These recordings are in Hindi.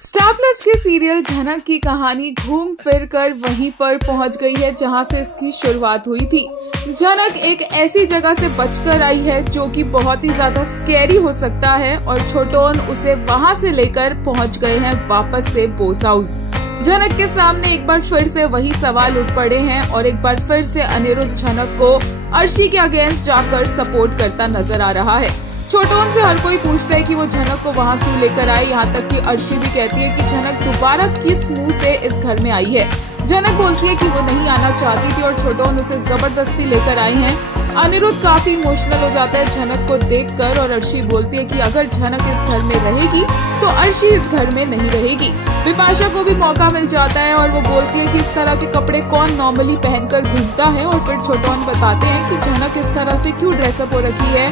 स्टार प्लस के सीरियल झनक की कहानी घूम फिर कर वहीं पर पहुंच गई है जहां से इसकी शुरुआत हुई थी। झनक एक ऐसी जगह से बचकर आई है जो कि बहुत ही ज्यादा स्कैरी हो सकता है और छोटोन उसे वहां से लेकर पहुंच गए हैं वापस से बोस हाउस। झनक के सामने एक बार फिर से वही सवाल उठ पड़े हैं और एक बार फिर से अनिरुद्ध झनक को अर्शी के अगेंस्ट जाकर सपोर्ट करता नजर आ रहा है। छोटोन से हर कोई पूछता है कि वो झनक को वहाँ क्यों लेकर आए, यहाँ तक कि अर्शी भी कहती है कि झनक दोबारा किस मुंह से इस घर में आई है। झनक बोलती है कि वो नहीं आना चाहती थी और छोटोन उसे जबरदस्ती लेकर आए हैं। अनिरुद्ध काफी इमोशनल हो जाता है झनक को देखकर और अर्शी बोलती है कि अगर झनक इस घर में रहेगी तो अर्शी इस घर में नहीं रहेगी। बिपाशा को भी मौका मिल जाता है और वो बोलती है कि इस तरह के कपड़े कौन नॉर्मली पहनकर घूमता है और फिर छोटोन बताते हैं कि झनक इस तरह से क्यों ड्रेसअप हो रखी है,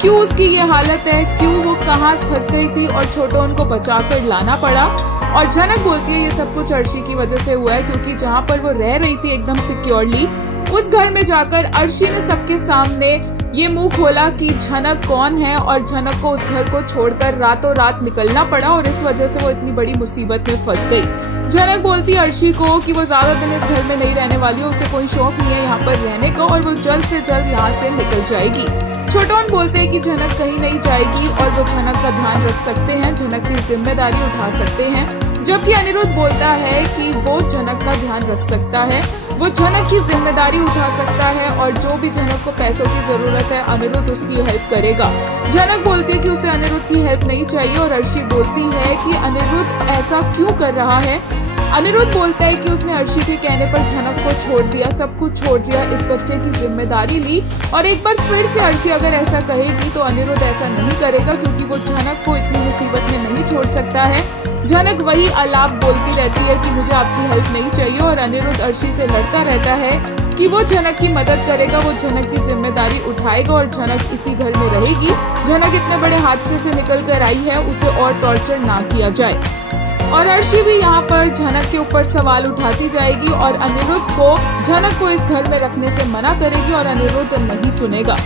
क्यों उसकी ये हालत है, क्यों वो कहाँ फंस गई थी और छोटोन को बचाकर लाना पड़ा। और झनक बोलती है ये सब कुछ अर्शी की वजह से हुआ है क्योंकि जहाँ पर वो रह रही थी एकदम सिक्योरली उस घर में जाकर अर्शी ने सबके सामने ये मुंह खोला कि झनक कौन है और झनक को उस घर को छोड़कर रातों रात निकलना पड़ा और इस वजह से वो इतनी बड़ी मुसीबत में फंस गई। झनक बोलती है अर्शी को कि वो ज्यादा दिन इस घर में नहीं रहने वाली है, उसे कोई शौक नहीं है यहाँ पर रहने का और वो जल्द से जल्द यहाँ से निकल जाएगी। छोटोन बोलते हैं कि झनक कहीं नहीं जाएगी और वो झनक का ध्यान रख सकते हैं, झनक की जिम्मेदारी उठा सकते हैं। जबकि अनिरुद्ध बोलता है कि वो झनक का ध्यान रख सकता है, वो झनक की जिम्मेदारी उठा सकता है और जो भी झनक को पैसों की जरूरत है अनिरुद्ध उसकी हेल्प करेगा। झनक बोलती है कि उसे अनिरुद्ध की हेल्प नहीं चाहिए और अर्शी बोलती है कि अनिरुद्ध ऐसा क्यों कर रहा है। अनिरुद्ध बोलता है कि उसने अर्शी के कहने पर झनक को छोड़ दिया, सब कुछ छोड़ दिया, इस बच्चे की जिम्मेदारी ली और एक बार फिर से अर्शी अगर ऐसा कहेगी तो अनिरुद्ध ऐसा नहीं करेगा क्योंकि वो झनक को इतनी मुसीबत में नहीं छोड़ सकता है। झनक वही आलाप बोलती रहती है कि मुझे आपकी हेल्प नहीं चाहिए और अनिरुद्ध अर्शी से लड़ता रहता है कि वो झनक की मदद करेगा, वो झनक की जिम्मेदारी उठाएगा और झनक इसी घर में रहेगी। झनक इतने बड़े हादसे से निकल कर आई है, उसे और टॉर्चर ना किया जाए। और अर्शी भी यहाँ पर झनक के ऊपर सवाल उठाती जाएगी और अनिरुद्ध को झनक को इस घर में रखने से मना करेगी और अनिरुद्ध नहीं सुनेगा।